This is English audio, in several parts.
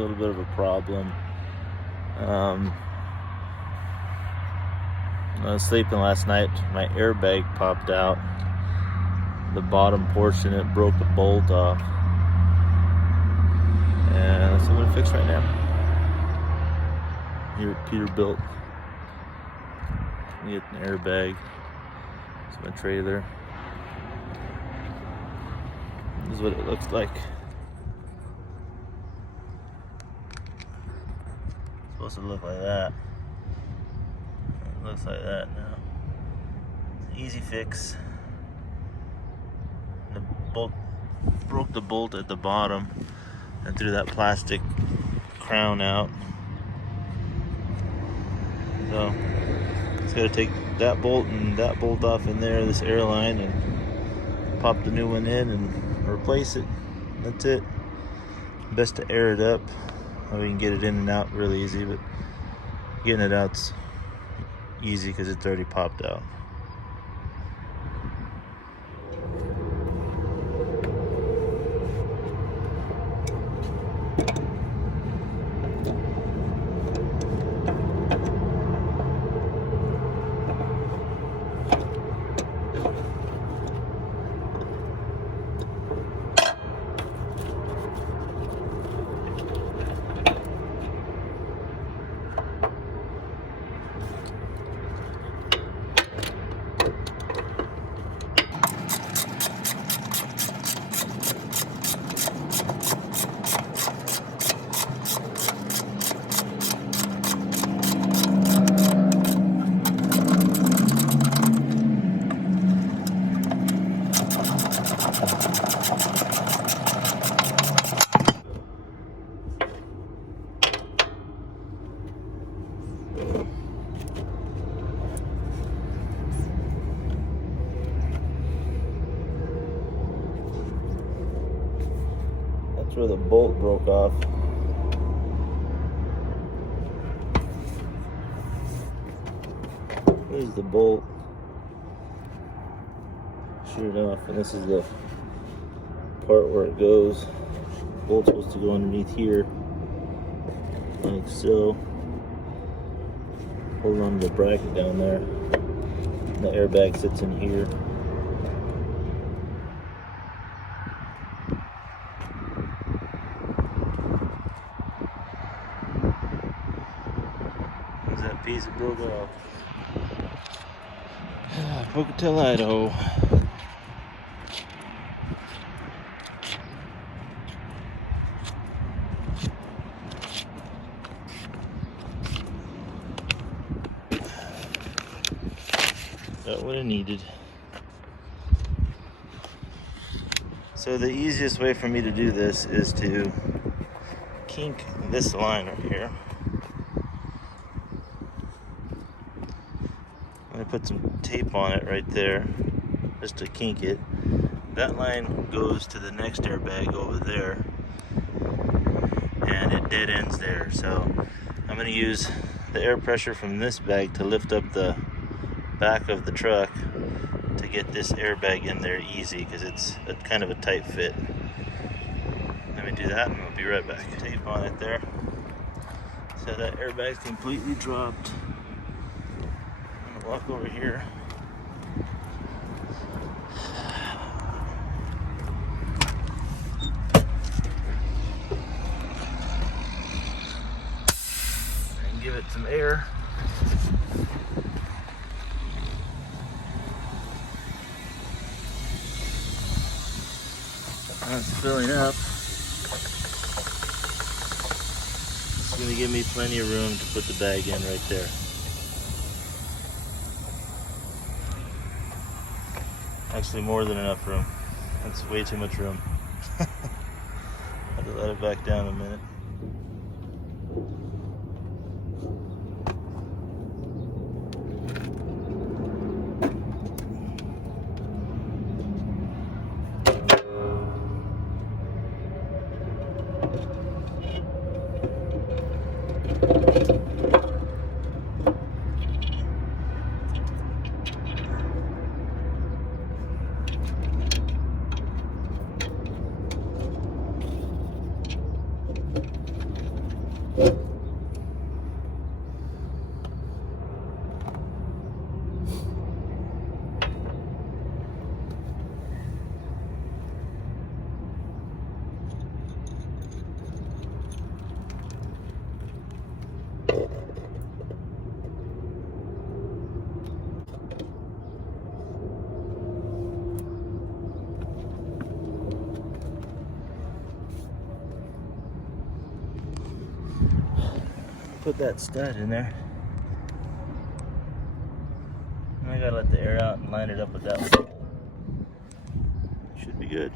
little bit of a problem. I was sleeping last night, my airbag popped out. The bottom portion, it broke the bolt off. And that's what I'm gonna fix right now. Here at Peterbilt. Get an airbag. It's my trailer. This is what it looks like. It's supposed to look like that. It looks like that now. Easy fix. The bolt broke the bolt at the bottom and threw that plastic crown out. So just gotta take that bolt and that bolt off in there, this airline, and pop the new one in and replace it. That's it. Best to air it up. We can get it in and out really easy, but getting it out's easy because it's already popped out. That's where the bolt broke off. There's the bolt. Sure enough, and this is the part where it goes. The bolt's supposed to go underneath here, like so. Hold on to the bracket down there. And the airbag sits in here. There's that piece that broke off. Pocatello, Idaho. Got what I needed. So the easiest way for me to do this is to kink this line right here. I'm gonna put some tape on it right there just to kink it. That line goes to the next airbag over there and it dead ends there. So I'm gonna use the air pressure from this bag to lift up the back of the truck to get this airbag in there easy because it's kind of a tight fit. Let me do that and I'll be right back. Tape on it there. So that airbag's completely dropped. I'm gonna walk over here. And give it some air. It's filling up. It's going to give me plenty of room to put the bag in right there. Actually, more than enough room. That's way too much room. I have to let it back down a minute. Put that stud in there. And I gotta let the air out and line it up with that one. Should be good.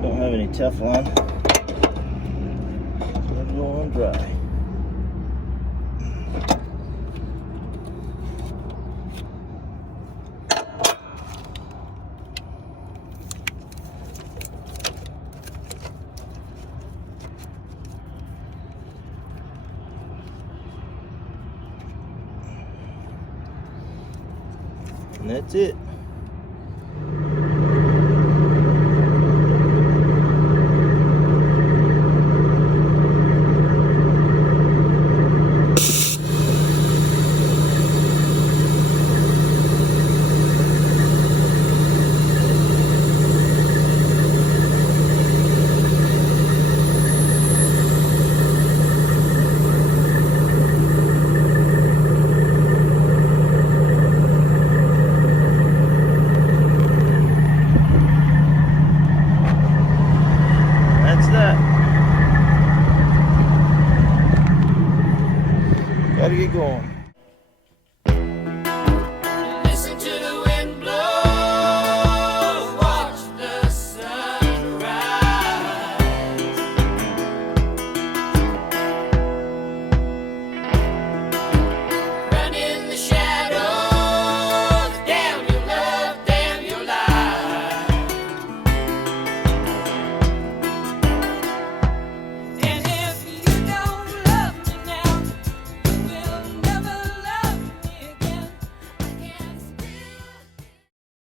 Don't have any Teflon, so I'm going dry. And that's it.